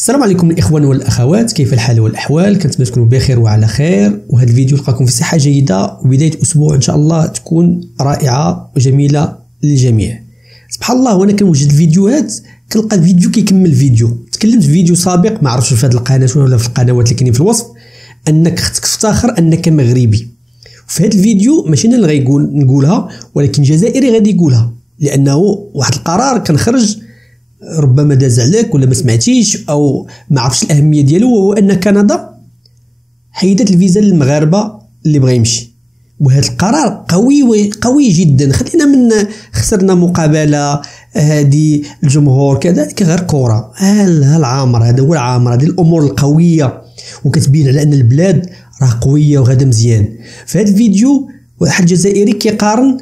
السلام عليكم الاخوان والاخوات، كيف الحال والاحوال؟ كنتمنى تكونوا بخير وعلى خير، وهذا الفيديو يلقاكم في صحه جيده وبدايه اسبوع ان شاء الله تكون رائعه وجميله للجميع. سبحان الله، وانا كنوجد الفيديوهات كنلقى الفيديو كيكمل فيديو. تكلمت في فيديو سابق ما عرفتش في هذه القناه ولا في القنوات اللي كاينين في الوصف انك خصك تفتخر انك مغربي. وفي هذا الفيديو ماشي انا اللي نقولها، ولكن جزائري غادي يقولها، لانه واحد القرار كان خرج ربما داز عليك ولا ما سمعتيش او ما عرفتش الاهميه ديالو، وهو ان كندا حيدت الفيزا للمغاربه اللي بغى يمشي. وهذا القرار قوي جدا. خلينا من خسرنا مقابله هذه الجمهور كذلك غير كره، العامر هذا هو العامر، هذه الامور القويه وكتبين على ان البلاد راه قويه وغادا مزيان. في هذا الفيديو واحد جزائري كيقارن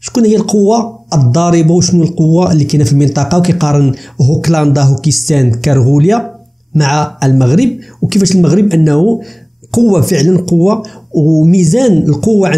شكون هي القوه الضاربه وشنو القوه اللي كاينه في المنطقه، وكيقارن هوكلاندا هوكيستان كارغوليا مع المغرب، وكيفاش المغرب انه قوه فعلا قوه. وميزان القوه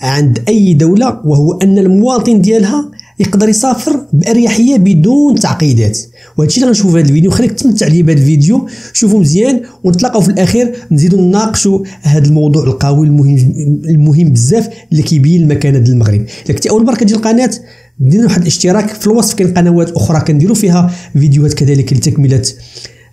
عند اي دوله وهو ان المواطن ديالها يقدر يسافر باريحيه بدون تعقيدات. وهذا الشيء اللي غنشوفوا في هذا الفيديو. خليك تمتع لي بهذا الفيديو، شوفوا مزيان ونتلاقاو في الاخير نزيدوا نناقشوا هذا الموضوع القوي المهم بزاف اللي كيبين المكانه ديال المغرب. الا كنتي اول مره كتجي القناه دير واحد الاشتراك، في الوصف كاين قنوات اخرى كنديروا فيها فيديوهات كذلك لتكمله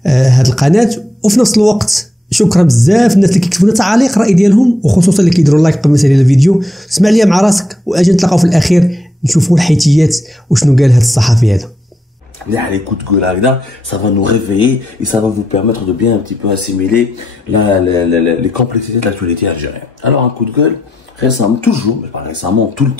هذه القناه. وفي نفس الوقت شكرا بزاف الناس اللي كيكتبوا لنا تعاليق الراي ديالهم، وخصوصا اللي كيديروا لايك قبل ما يسالي الفيديو. اسمع لي مع راسك واجي نتلاقاو في الاخير نشوفوا الحيتيات وشنو قال هذا الصحفي هذا. Les coups de gueule là, ça va nous réveiller et ça va vous permettre de bien un petit peu assimiler les complexités de l'actualité algérienne. Alors un coup de gueule, récemment, toujours, mais pas récemment, tout le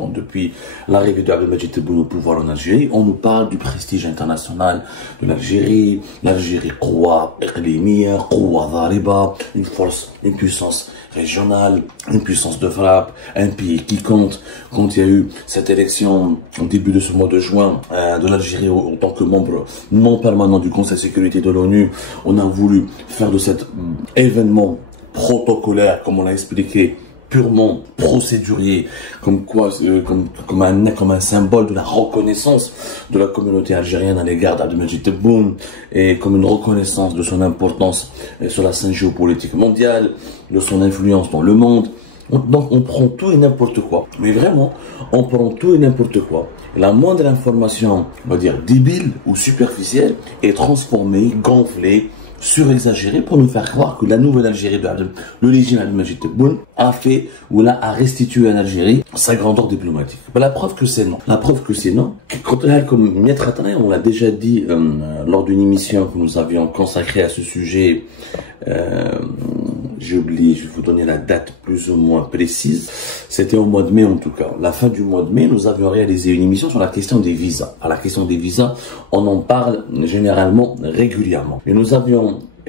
temps, depuis l'arrivée d'Abdelmadjid Tebboune au pouvoir en Algérie, on nous parle du prestige international de l'Algérie, l'Algérie Quwa Iqlimia, Quwa Dhariba, une force, une puissance régionale, une puissance de frappe, un pays qui compte. Quand il y a eu cette élection au début de ce mois de juin de l'Algérie en tant que membre non permanent du Conseil de sécurité de l'ONU, on a voulu faire de cet événement protocolaire, comme on l'a expliqué, purement procédurier, comme un symbole de la reconnaissance de la communauté algérienne à l'égard d'Abdelmadjid Tebboune, et comme une reconnaissance de son importance sur la scène géopolitique mondiale, de son influence dans le monde. Donc on prend tout et n'importe quoi, mais vraiment on prend tout et n'importe quoi. La moindre information, on va dire débile ou superficielle, est transformée, gonflée, surexagéré pour nous faire croire que la nouvelle Algérie de le régime Abdelmadjid Tebboune a fait ou là a restitué à l'Algérie sa grandeur diplomatique. Ben, la preuve que c'est non. La preuve que c'est non. Quand comme on l'a déjà dit lors d'une émission que nous avions consacrée à ce sujet, j'ai oublié, je vais vous donner la date plus ou moins précise. C'était au mois de mai en tout cas. La fin du mois de mai, nous avions réalisé une émission sur la question des visas. Alors, la question des visas, on en parle généralement régulièrement. Et nous avions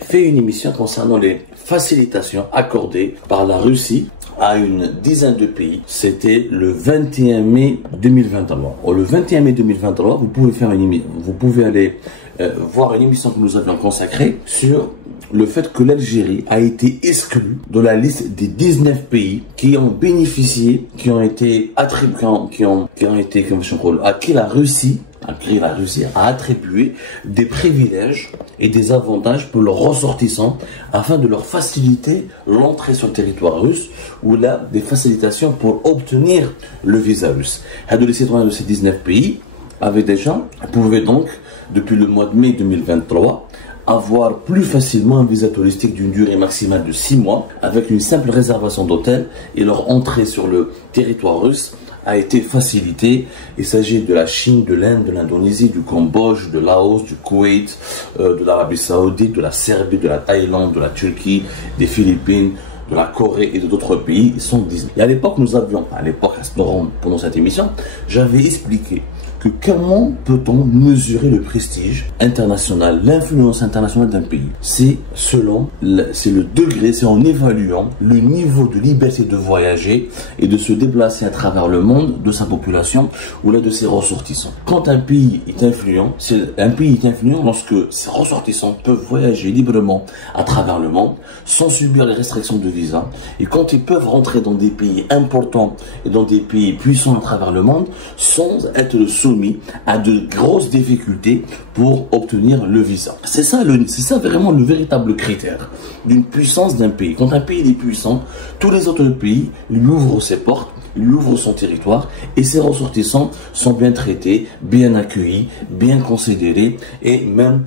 fait une émission concernant les facilitations accordées par la Russie à une dizaine de pays. C'était le 21 mai 2023. Le 21 mai 2023, vous pouvez aller voir une émission que nous avions consacrée sur le fait que l'Algérie a été exclue de la liste des 19 pays qui ont bénéficié, qui ont été attribués, à qui la Russie a attribué des privilèges et des avantages pour leurs ressortissants afin de leur faciliter l'entrée sur le territoire russe, ou là des facilitations pour obtenir le visa russe. Les citoyens de ces 19 pays pouvaient donc, depuis le mois de mai 2023, avoir plus facilement un visa touristique d'une durée maximale de 6 mois avec une simple réservation d'hôtel, et leur entrée sur le territoire russe a été facilitée. Il s'agit de la Chine, de l'Inde, de l'Indonésie, du Cambodge, de Laos, du Koweït, de l'Arabie Saoudite, de la Serbie, de la Thaïlande, de la Turquie, des Philippines, de la Corée et d'autres pays. Ils sont 19. Et à l'époque, pendant cette émission, j'avais expliqué que comment peut-on mesurer le prestige international, l'influence internationale d'un pays? C'est le degré, c'est en évaluant le niveau de liberté de voyager et de se déplacer à travers le monde de sa population ou là de ses ressortissants. Quand un pays est influent, lorsque ses ressortissants peuvent voyager librement à travers le monde sans subir les restrictions de visa, et quand ils peuvent rentrer dans des pays importants et dans des pays puissants à travers le monde sans être sous soumis à de grosses difficultés pour obtenir le visa. C'est ça vraiment le véritable critère d'une puissance d'un pays. Quand un pays est puissant, tous les autres pays lui ouvrent ses portes, lui ouvrent son territoire et ses ressortissants sont bien traités, bien accueillis, bien considérés et même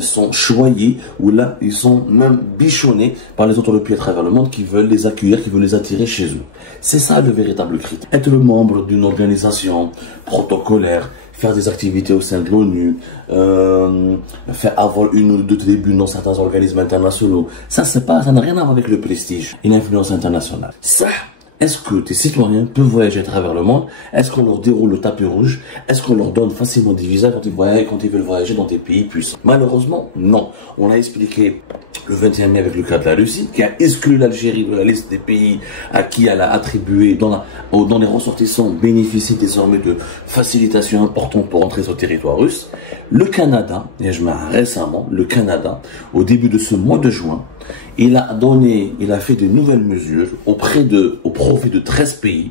sont choyés ou là ils sont même bichonnés par les autres pays à travers le monde qui veulent les accueillir, qui veulent les attirer chez eux. C'est ça le véritable critère. Être le membre d'une organisation protocolaire, faire des activités au sein de l'ONU, faire avoir une ou deux tribunes dans certains organismes internationaux, ça n'a rien à voir avec le prestige et l'influence internationale. Ça, est-ce que tes citoyens peuvent voyager à travers le monde? Est-ce qu'on leur déroule le tapis rouge? Est-ce qu'on leur donne facilement des visas quand ils veulent voyager dans des pays puissants? Malheureusement, non. On l'a expliqué le 21 mai avec le cas de la Russie, qui a exclu l'Algérie de la liste des pays à qui elle a attribué, dont les ressortissants bénéficient désormais de facilitations importantes pour entrer sur le territoire russe. Le Canada, récemment, le Canada, au début de ce mois de juin, il a fait de nouvelles mesures au profit de 13 pays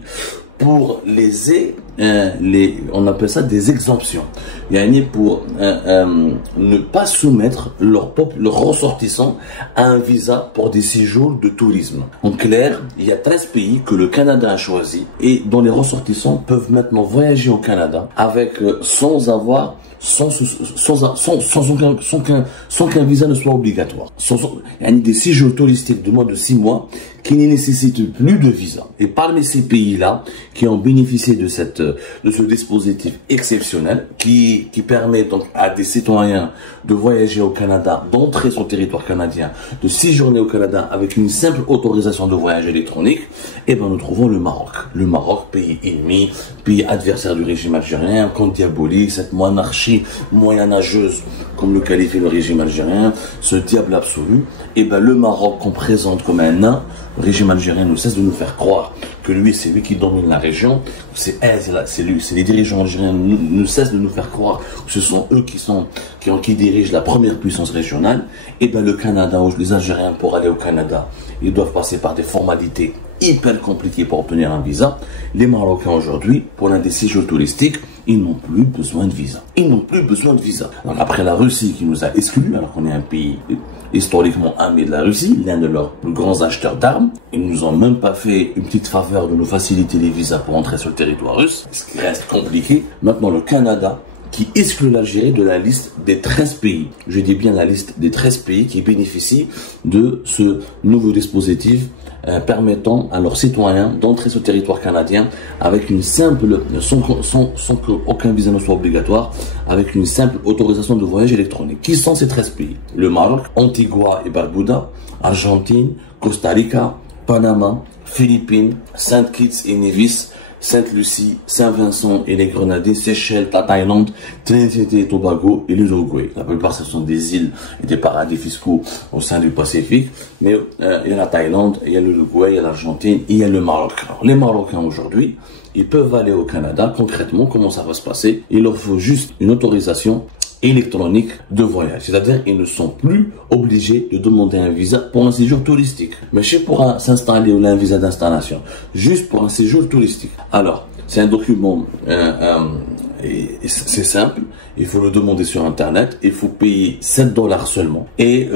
pour on appelle ça des exemptions. Pour ne pas soumettre leurs ressortissants à un visa pour des séjours de tourisme. En clair, il y a 13 pays que le Canada a choisi et dont les ressortissants peuvent maintenant voyager au Canada sans qu'un visa ne soit obligatoire. Il y a des séjours touristiques de moins de 6 mois qui ne nécessitent plus de visa. Et parmi ces pays-là, qui ont bénéficié de ce dispositif exceptionnel, qui permet donc à des citoyens de voyager au Canada, d'entrer sur le territoire canadien, de séjourner au Canada avec une simple autorisation de voyage électronique, nous trouvons le Maroc. Le Maroc, pays ennemi, pays adversaire du régime algérien, contre diabolique, cette monarchie moyenâgeuse, comme le qualifie le régime algérien, ce diable absolu. Le Maroc qu'on présente comme un nain, le régime algérien ne cesse de nous faire croire que c'est lui qui domine la région, c'est les dirigeants algériens ne cessent de nous faire croire que ce sont eux qui dirigent la première puissance régionale. Le Canada, les Algériens pour aller au Canada, ils doivent passer par des formalités hyper compliquées pour obtenir un visa. Les Marocains aujourd'hui, pour l'un des séjours touristiques, ils n'ont plus besoin de visa. Ils n'ont plus besoin de visa. Donc après la Russie qui nous a exclus, alors qu'on est un pays historiquement ami de la Russie, l'un de leurs plus grands acheteurs d'armes, ils nous ont même pas fait une petite faveur de nous faciliter les visas pour entrer sur le territoire russe, ce qui reste compliqué. Maintenant le Canada, qui exclut l'Algérie de la liste des 13 pays. Je dis bien la liste des 13 pays qui bénéficient de ce nouveau dispositif permettant à leurs citoyens d'entrer sur le territoire canadien avec une simple, sans qu'aucun visa ne soit obligatoire, avec une simple autorisation de voyage électronique. Qui sont ces 13 pays? Le Maroc, Antigua et Barbuda, Argentine, Costa Rica, Panama, Philippines, Saint Kitts et Nevis, Sainte-Lucie, Saint-Vincent et les Grenadines, Seychelles, la Thaïlande, Trinité et Tobago et l'Uruguay. La plupart, ce sont des îles et des paradis fiscaux au sein du Pacifique. Mais il y a la Thaïlande, il y a l'Uruguay, il y a l'Argentine, il y a le Maroc. Alors, les Marocains aujourd'hui, ils peuvent aller au Canada. Concrètement, comment ça va se passer? Il leur faut juste une autorisation électronique de voyage. C'est-à-dire, ils ne sont plus obligés de demander un visa pour un séjour touristique. Mais c'est pour s'installer ou un visa d'installation. Juste pour un séjour touristique. Alors, c'est un document, c'est simple. Il faut le demander sur Internet. Il faut payer 7 $ seulement. Et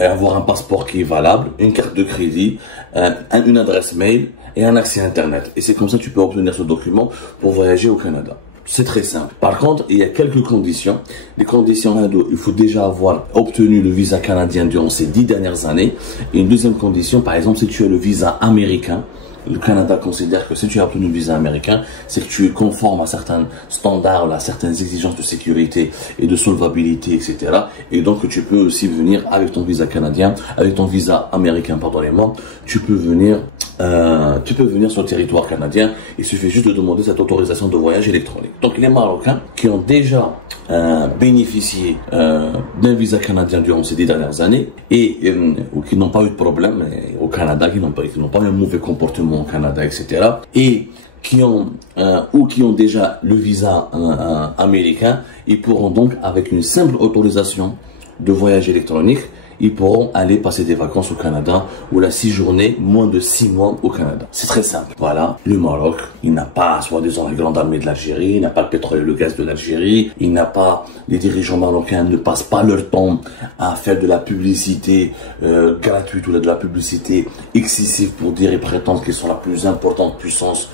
avoir un passeport qui est valable, une carte de crédit, une adresse mail et un accès Internet. Et c'est comme ça que tu peux obtenir ce document pour voyager au Canada. C'est très simple. Par contre, il y a quelques conditions. Les conditions, il faut déjà avoir obtenu le visa canadien durant ces 10 dernières années. Et une deuxième condition, par exemple, si tu as le visa américain, le Canada considère que si tu as obtenu le visa américain, c'est que tu es conforme à certains standards, à certaines exigences de sécurité et de solvabilité, etc. Et donc, tu peux aussi venir avec ton visa canadien, avec ton visa américain, pardonnez-moi, tu peux venir sur le territoire canadien. Il suffit juste de demander cette autorisation de voyage électronique. Donc, les Marocains qui ont déjà bénéficié d'un visa canadien durant ces 10 dernières années ou qui n'ont pas eu de problème au Canada, qui n'ont pas eu un mauvais comportement au Canada, etc. et qui ont déjà le visa américain, ils pourront donc avec une simple autorisation de voyage électronique ils pourront aller passer des vacances au Canada ou la séjourner moins de 6 mois au Canada. C'est très simple. Voilà, le Maroc, il n'a pas, soi-disant, la grande armée de l'Algérie, il n'a pas le pétrole et le gaz de l'Algérie, il n'a pas, les dirigeants marocains ne passent pas leur temps à faire de la publicité gratuite ou de la publicité excessive pour dire et prétendre qu'ils sont la plus importante puissance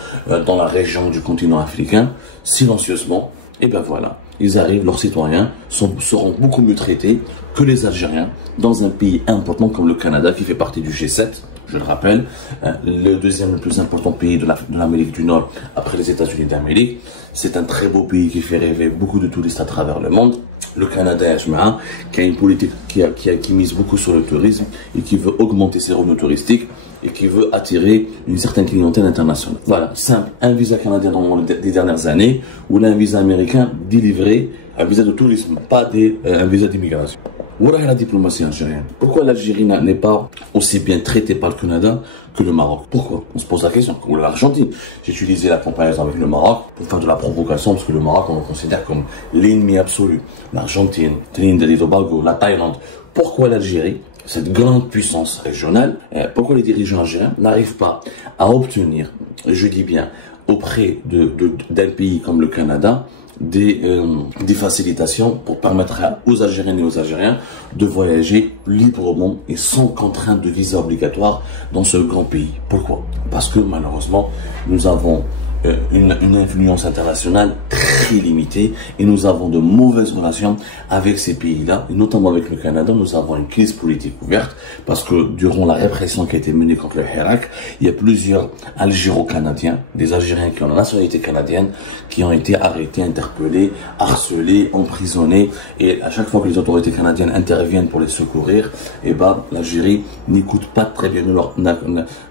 dans la région du continent africain. Silencieusement, et ben voilà, ils arrivent, leurs citoyens seront beaucoup mieux traités que les Algériens dans un pays important comme le Canada qui fait partie du G7, je le rappelle, le deuxième le plus important pays de l'Amérique du Nord après les États-Unis d'Amérique. C'est un très beau pays qui fait rêver beaucoup de touristes à travers le monde. Le Canada, qui a une politique qui mise beaucoup sur le tourisme et qui veut augmenter ses revenus touristiques et qui veut attirer une certaine clientèle internationale. Voilà, simple, un visa canadien dans les dernières années ou un visa américain délivré, un visa de tourisme, pas un visa d'immigration. Où est la diplomatie algérienne? Pourquoi l'Algérie n'est pas aussi bien traitée par le Canada que le Maroc? Pourquoi? On se pose la question. Ou l'Argentine. J'ai utilisé la comparaison avec le Maroc pour faire de la provocation parce que le Maroc, on le considère comme l'ennemi absolu. L'Argentine, Trinidad et Tobago, la Thaïlande. Pourquoi l'Algérie, cette grande puissance régionale, pourquoi les dirigeants algériens n'arrivent pas à obtenir, je dis bien, auprès d'un pays comme le Canada, des facilitations pour permettre aux Algériennes et aux Algériens de voyager librement et sans contrainte de visa obligatoire dans ce grand pays. Pourquoi? Parce que malheureusement, nous avons une influence internationale très limitée et nous avons de mauvaises relations avec ces pays-là, et notamment avec le Canada. Nous avons une crise politique ouverte parce que durant la répression qui a été menée contre le Hirak, il y a plusieurs Algéro-Canadiens, des Algériens qui ont la nationalité canadienne, qui ont été arrêtés, interpellés, harcelés, emprisonnés, et à chaque fois que les autorités canadiennes interviennent pour les secourir, eh ben, l'Algérie n'écoute pas très bien,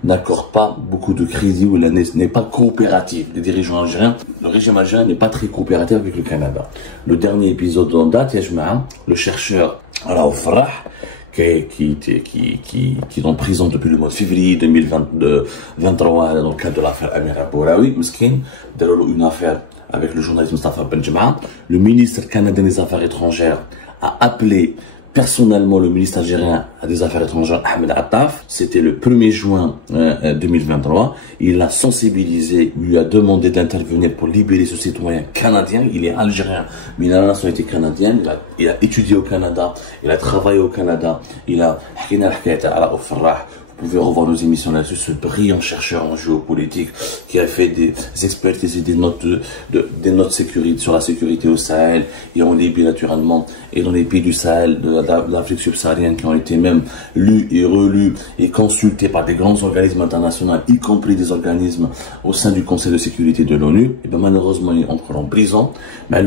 n'accorde pas beaucoup de crédit ou n'est pas coopérative. Les dirigeants algériens, le régime algérien n'est pas très coopératif avec le Canada. Le dernier épisode en date, le chercheur Raouf Farah, qui est en prison depuis le mois de février 2023 dans le cadre de l'affaire Amira Bouraoui, Miskin, une affaire avec le journaliste Mustafa Benjema. Le ministre canadien des Affaires étrangères a appelé personnellement le ministre algérien des Affaires étrangères, Ahmed Attaf. C'était le 1er juin 2023. Il l'a sensibilisé, lui a demandé d'intervenir pour libérer ce citoyen canadien. Il est algérien, mais il a la nationalité canadienne. Il a étudié au Canada, il a travaillé au Canada. Vous pouvez revoir nos émissions là-dessus, ce brillant chercheur en géopolitique qui a fait des expertises et des notes sécurité sur la sécurité au Sahel et en Libye naturellement, et dans les pays du Sahel, de l'Afrique subsaharienne, qui ont été même lus et relus et consultés par des grands organismes internationaux, y compris des organismes au sein du Conseil de sécurité de l'ONU. Et bien malheureusement, il est encore en prison. Mais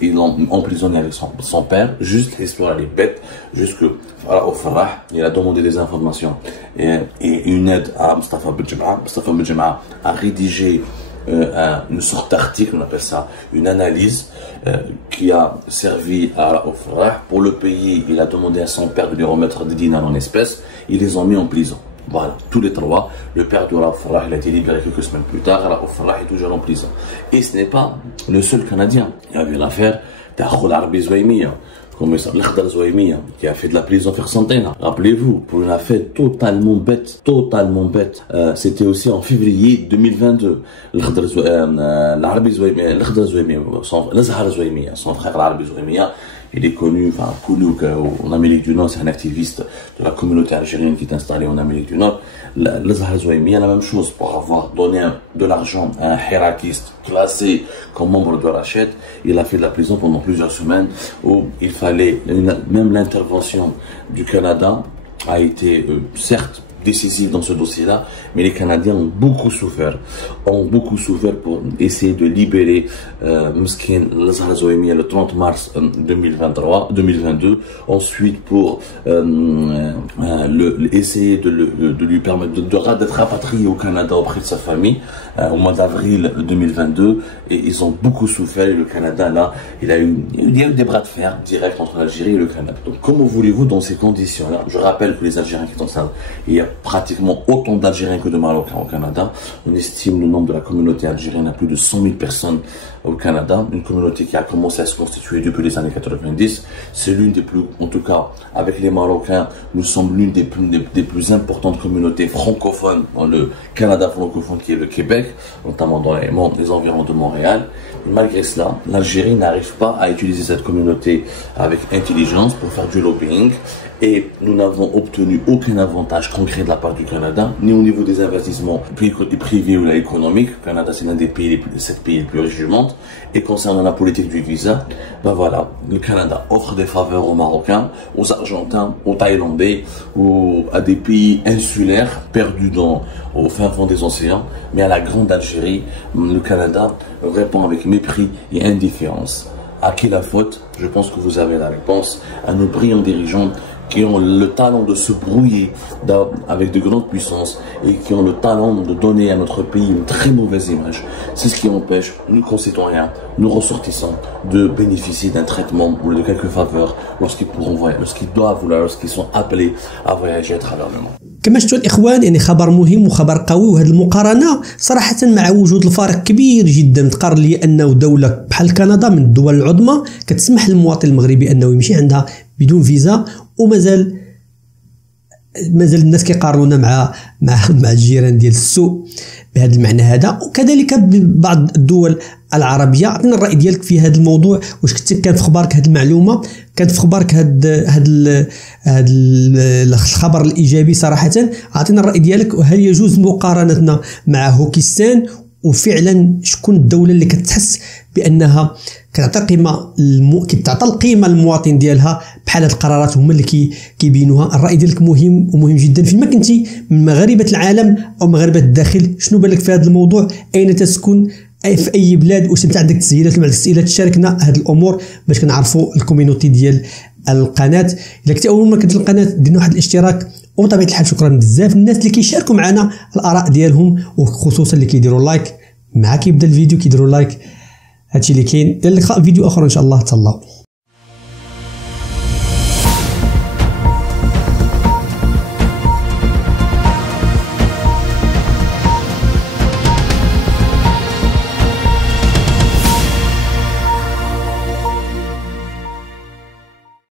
ils l'ont emprisonné avec son père, juste l'histoire elle est bête, juste que voilà, au Farah, il a demandé des informations et une aide à Mustafa Benjema. Mustafa Benjema a rédigé une sorte d'article, on appelle ça une analyse, qui a servi au Farah. Pour le payer, il a demandé à son père de lui remettre des dinars en espèces. Ils les ont mis en prison. Voilà, tous les trois. Le père de Raouf Farah, il a été libéré quelques semaines plus tard. Raouf Farah est toujours en prison. Et ce n'est pas le seul Canadien. Il y avait l'affaire d'Akhou l'Arbi Zouaïmiya, comme ça, l'Akhdar Zouaïmiya, qui a fait de la prison faire centaines. Rappelez-vous, pour une affaire totalement bête, c'était aussi en février 2022. L'Akhdar Zouaïmiya, son frère l'Arbi Zouaïmiya, il est connu en Amérique du Nord, c'est un activiste de la communauté algérienne qui est installé en Amérique du Nord. L'Azhar Zouaïmiya, la même chose, pour avoir donné de l'argent à un hirakiste classé comme membre de Rachet. Il a fait de la prison pendant plusieurs semaines où il fallait, même l'intervention du Canada a été certes décisif dans ce dossier-là, mais les Canadiens ont beaucoup souffert pour essayer de libérer Miskin l'Azhar Zouaïmiya le 30 mars 2022. Ensuite, pour essayer de lui permettre d'être rapatrié au Canada auprès de sa famille au mois d'avril 2022. Et ils ont beaucoup souffert. Et le Canada, là, il y a eu des bras de fer directs entre l'Algérie et le Canada. Donc, comment voulez-vous dans ces conditions-là? Je rappelle que les Algériens qui sont ça, il y a pratiquement autant d'Algériens que de Marocains au Canada. On estime le nombre de la communauté algérienne à plus de 100 000 personnes au Canada, une communauté qui a commencé à se constituer depuis les années 90. C'est l'une des plus, en tout cas, avec les Marocains, nous sommes l'une des plus importantes communautés francophones dans le Canada francophone qui est le Québec, notamment dans les environs de Montréal. Et malgré cela, l'Algérie n'arrive pas à utiliser cette communauté avec intelligence pour faire du lobbying. Et nous n'avons obtenu aucun avantage concret de la part du Canada, ni au niveau des investissements privés ou économiques. Le Canada, c'est l'un des pays, 7 pays les plus riches du monde. Et concernant la politique du visa, ben voilà, le Canada offre des faveurs aux Marocains, aux Argentins, aux Thaïlandais, à des pays insulaires perdus au fin fond des océans. Mais à la grande Algérie, le Canada répond avec mépris et indifférence. À qui la faute? Je pense que vous avez la réponse. À nos brillants dirigeants qui ont le talent de se brouiller avec de grandes puissances et qui ont le talent de donner à notre pays une très mauvaise image. C'est ce qui empêche nous concitoyens, nous ressortissants, de bénéficier d'un traitement ou de quelques faveurs lorsqu'ils doivent ou lorsqu'ils sont appelés à voyager à travers le monde. كما شفتوا الاخوان يعني خبر مهم وخبر قوي، وهذه المقارنه صراحه مع وجود الفارق كبير جدا تقرر لي انه دوله بحال كندا من الدول العظمى كتسمح للمواطن المغربي انه يمشي عندها بدون فيزا، ومازال الناس كيقارنونا مع الجيران ديال السوء بهذا المعنى هذا. وكذلك بعض الدول العربيه. عطينا الراي ديالك في هذا الموضوع، واش كان في خبارك هذه المعلومه، كانت في خبارك هذا الخبر الايجابي صراحه؟ عطينا الراي ديالك، وهل يجوز مقارنتنا مع هوكستان؟ وفعلا شكون الدوله اللي كتحس بانها كتعطي القيمه للمواطن ديالها بحال هاد القرارات هما اللي كيبينوها؟ الراي ديالك مهم ومهم جدا. فيما كنتي من مغاربه العالم او مغاربه الداخل، شنو بالك في هذا الموضوع؟ اين تسكن؟ في اي بلاد؟ واش انت عندك تسهيلات ولا عندك تسهيلات؟ تشاركنا هاد الامور باش كنعرفوا الكوميونيتي ديال القناه. الا كنتي اول مره كدير القناه دير واحد الاشتراك، وبطبيعه الحال شكرا بزاف الناس اللي كيشاركوا معنا الاراء ديالهم، وخصوصا اللي كيديروا لايك مع كيبدا الفيديو كيديروا لايك. هادشي اللي كاين. الى اللقاء فيديو اخر ان شاء الله. تهلاو.